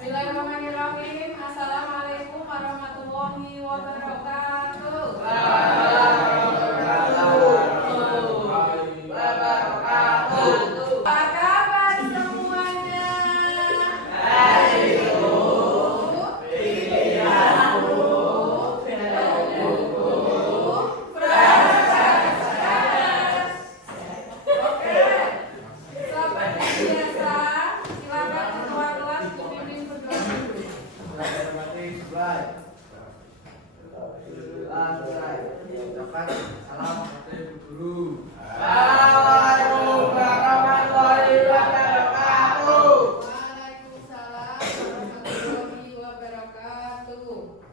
Bismillahirrahmanirrahim. Assalamualaikum warahmatullahi wabarakatuh. Apa kabar semuanya? Oke, seperti biasa, silakan ketua kelas dipimpin berdoa. Waalaikumsalam warahmatullahi wabarakatuh.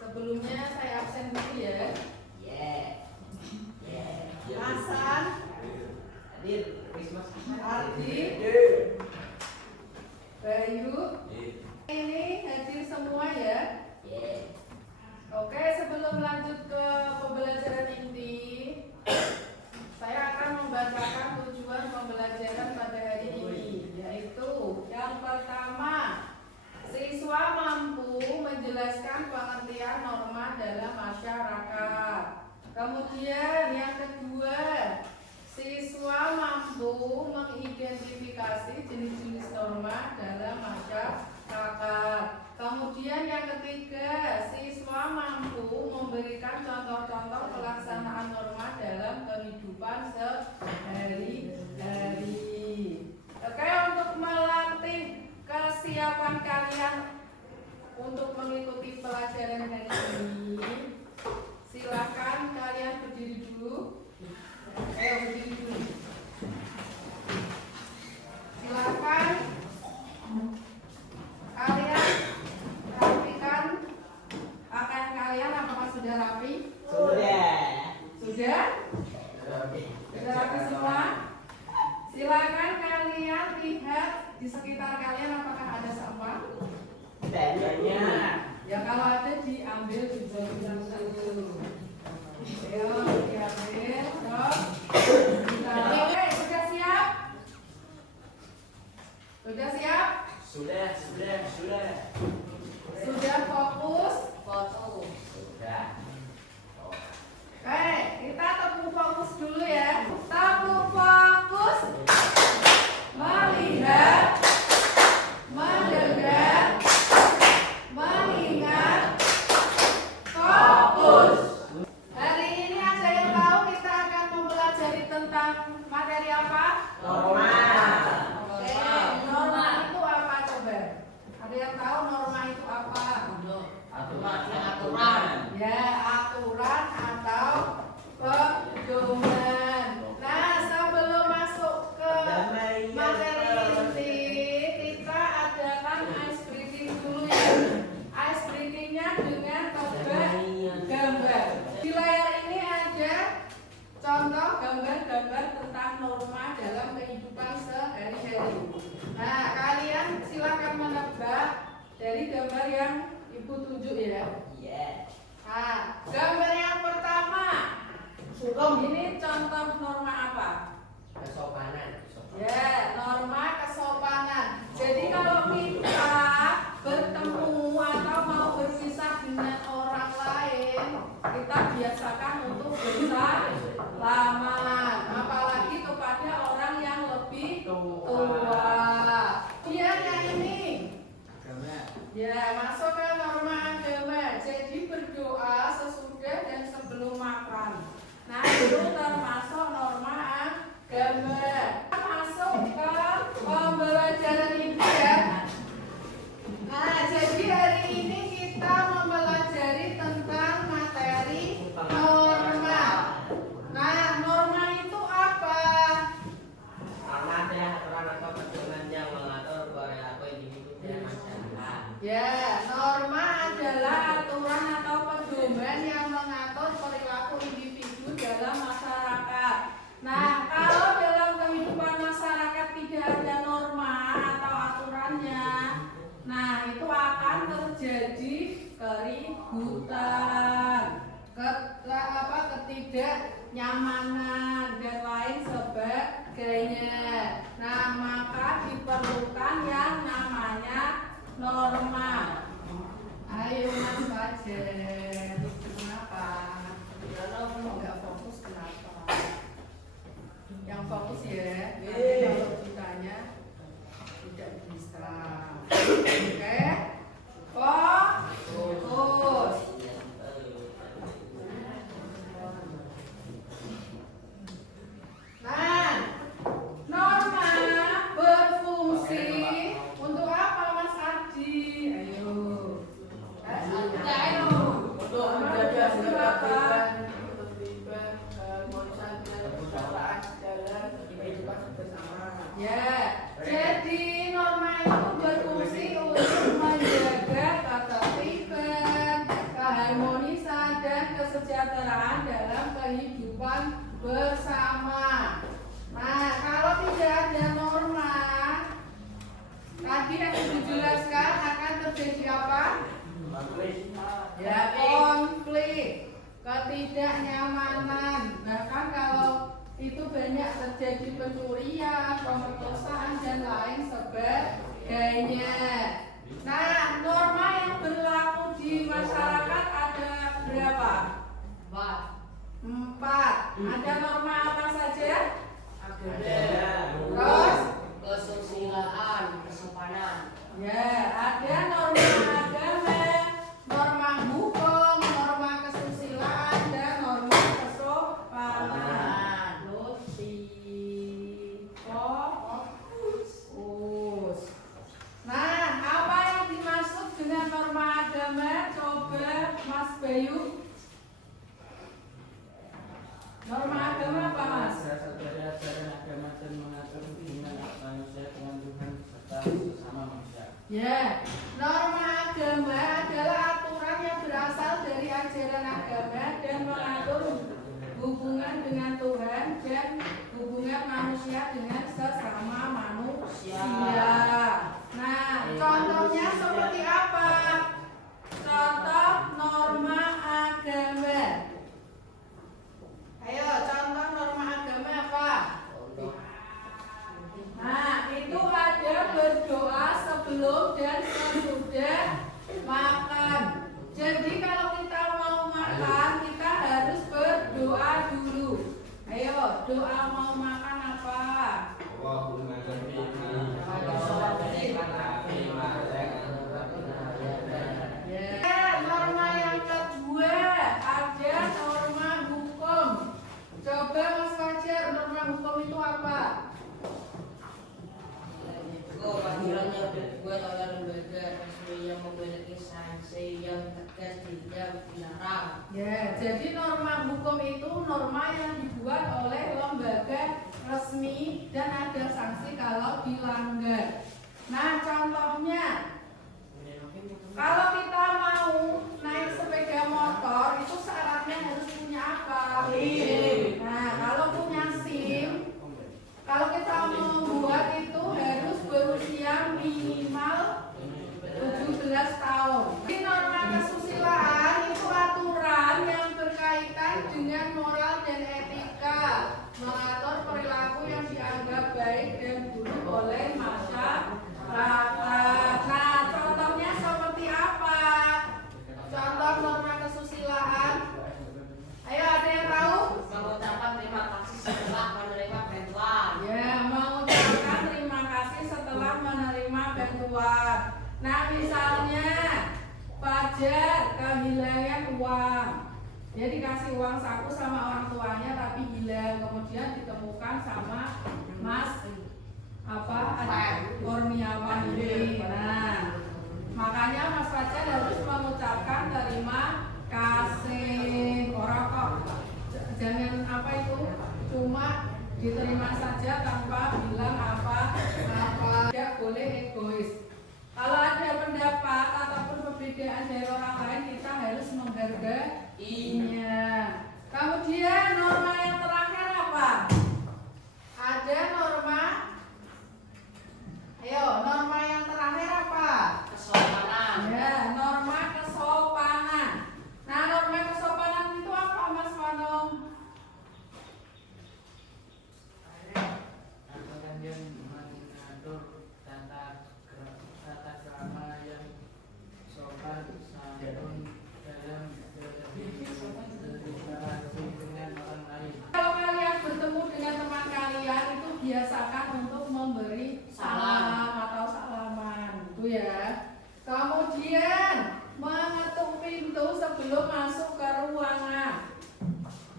Sebelumnya saya absen dulu ya. Hasan, Ardi, Bayu, ini hadir semua ya. Oke, sebelum lanjut ke pembelajaran inti, saya akan membacakan tujuan pembelajaran pada hari ini, yaitu yang pertama, siswa mampu menjelaskan pengertian norma dalam masyarakat. Kemudian yang kedua, siswa mampu mengidentifikasi jenis-jenis norma dalam masyarakat. Kemudian yang ketiga, siswa mampu memberikan contoh-contoh pelaksanaan norma dalam kehidupan sehari-hari. Oke, untuk melatih kesiapan kalian untuk mengikuti pelajaran hari ini, silakan kalian berdiri dulu. Berdiri dulu. Silakan kalian rapikan pakaian kalian. Apakah sudah rapi? Sudah? Sudah rapi semua? Silakan kalian lihat di sekitar kalian apakah ada sampah? Ya kalau ada diambil dulu. Ayo diambil. Oke, sudah siap? Sudah siap? Sudah. Sudah fokus? Oke, kita tepuk fokus dulu ya. Tepuk fokus. Melihat, mendengar, mengingat, fokus. Hari ini ada yang tahu kita akan mempelajari tentang materi apa? Norma. Oke, norma itu apa coba? Ada yang tahu norma itu apa? Aturan. Ya, aturan atau pedoman. Nah, norma. Ayo Mas Fajar, kenapa? Nggak fokus kenapa? Yang fokus ya, nanti kalau ditanya tidak bisa. Oke? Fokus. Nah, norma berfungsi untuk apa Mas Ardi? Ayo. Ayo. Untuk menjaga ketertiban, harmonisan dan persaudaraan dalam kehidupan bersama. Ya, jadi norma itu berfungsi untuk menjaga ketertiban, keharmonisan dan kesejahteraan dalam kehidupan bersama. Nah, kalau tidak ada norma, tadi yang dijelaskan akan terjadi apa? Ya, konflik, ketidaknyamanan. Bahkan kalau itu banyak terjadi pencurian, pemerkosaan dan lain sebagainya. Nah, norma yang berlaku di masyarakat ada berapa? 4. Ada norma apa saja? Terus? Kesusilaan, kesopanan. Ya, ada norma agama, norma hukum, norma kesusilaan, dan norma kesopanan. Fokus. Nah, apa yang dimaksud dengan norma agama? Coba Mas Bayu. Norma agama apa Mas? Berasal dari ajaran agama dan mengatur hubungan manusia dengan Tuhan serta sesama manusia. Ya, norma agama adalah aturan yang berasal dari ajaran agama dan mengatur hubungan dengan Tuhan dan hubungan manusia dengan sesama manusia. Nah, contohnya seperti apa? Contoh norma agama. Ayo, contoh norma agama apa? Nah, itu ada berdoa sebelum dan sesudah makan. Jadi kalau kita mau makan, kita harus berdoa dulu. Ayo, doa mau makan apa? Ya, norma yang kedua ada norma hukum. Coba Mas Fajar, norma hukum itu apa? Panggilannya dibuat oleh lembaga resmi yang memiliki sanksi yang tegas tidak dilarang. Ya, jadi norma hukum itu norma yang dibuat oleh lembaga resmi dan ada sanksi kalau dilanggar. Nah, contohnya, kalau kita mau naik sepeda motor itu syaratnya harus punya apa? SIM. Nah, kalau punya SIM, kalau kita mau membuat itu harus berusia minimal 17 tahun. Di norma kesusilaan itu aturan yang berkaitan dengan moral dan etika, mengatur perilaku yang dianggap baik dan buruk oleh masyarakat. Nah, contohnya seperti apa? Contoh norma kesusilaan. Ayo, ada yang tahu? Mengucapkan terima kasih setelah menerima bantuan. Ya, mengucapkan terima kasih setelah menerima bantuan. Nah, misalnya Fajar kehilangan uang. Dia dikasih uang saku sama orang tuanya tapi hilang. Kemudian ditemukan sama Mas Kurniawan ini. Nah, makanya Mas Fajar harus mengucapkan terima kasih. Orang kok jangan apa itu cuma diterima saja tanpa bilang apa. Tidak boleh egois. Kalau ada pendapat ataupun perbedaan dari orang lain, kita harus menghargainya. Kemudian norma yang terakhir apa? Ada norma. Ayo, norma yang terakhir apa? Kesopanan. Ya, norma kesopanan. Nah, norma kesopanan itu apa, Mas Wanong? Aturan yang mengatur tata ya. Kemudian mengetuk pintu sebelum masuk ke ruangan.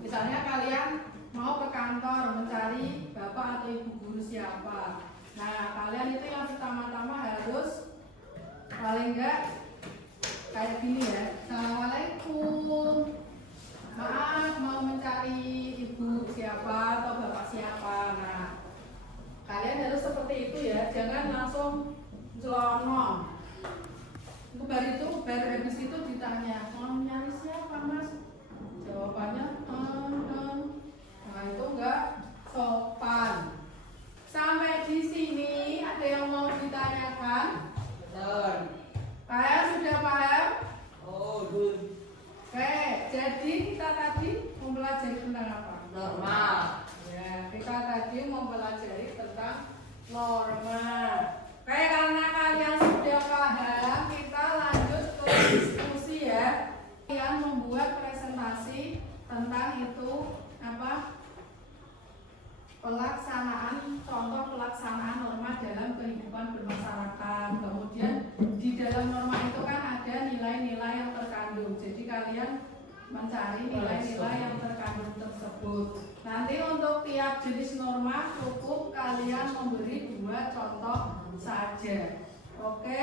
Misalnya kalian mau ke kantor mencari bapak atau ibu guru siapa. Nah, kalian itu yang pertama-tama harus paling enggak kayak gini ya. Assalamualaikum. Maaf, mau mencari ibu siapa atau bapak siapa. Nah, kalian harus seperti itu ya. Jangan langsung celonong. Baru habis itu ditanya, mau nyari siapa mas? Jawabannya nah itu enggak sopan. Sampai di sini ada yang mau ditanyakan? Betul. Kalian sudah paham? Oh, good. Oke, jadi kita tadi mempelajari tentang apa? Normal. Ya, kita tadi mempelajari tentang norma. Oke, karena kalian sudah paham, kita lanjut ke diskusi ya. Kalian membuat presentasi tentang itu apa? Contoh pelaksanaan norma dalam kehidupan bermasyarakat. Kemudian di dalam norma itu kan ada nilai-nilai yang terkandung. Jadi kalian mencari nilai-nilai yang terkandung tersebut. Nanti untuk tiap jenis norma cukup kalian memberi 2 contoh saja. Oke,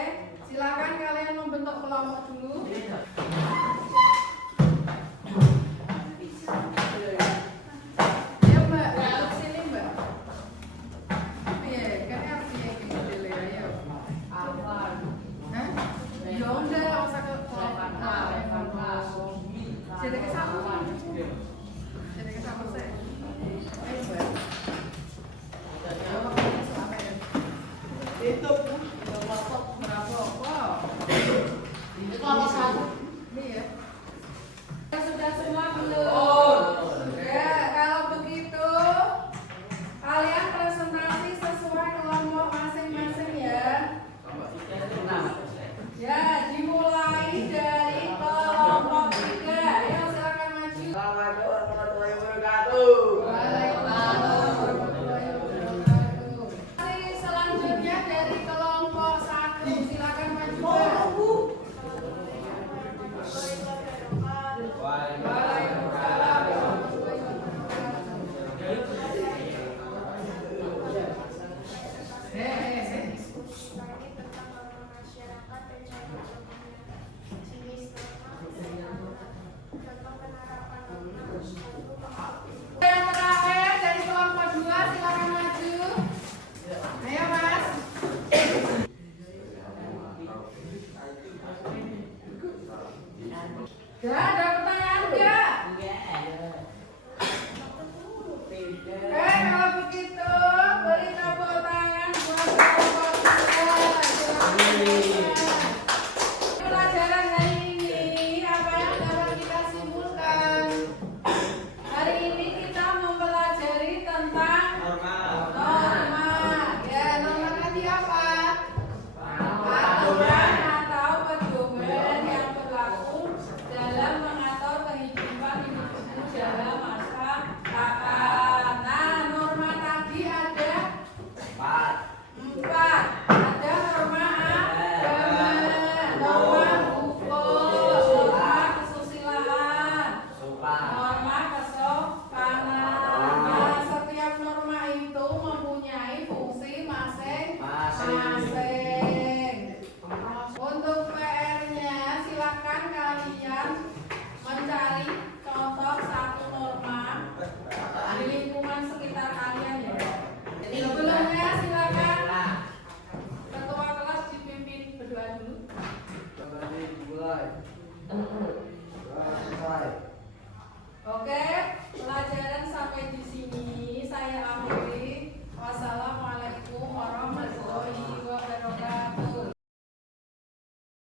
silakan kalian membentuk kelompok dulu. Ya mbak, untuk sini mbak. Iya, kan artinya gitu deh ya. Apa? Hah? Ya udah, usah ke kelompok. Jadi ke satu. Jadi ke satu saya. Ayo mbak. Itu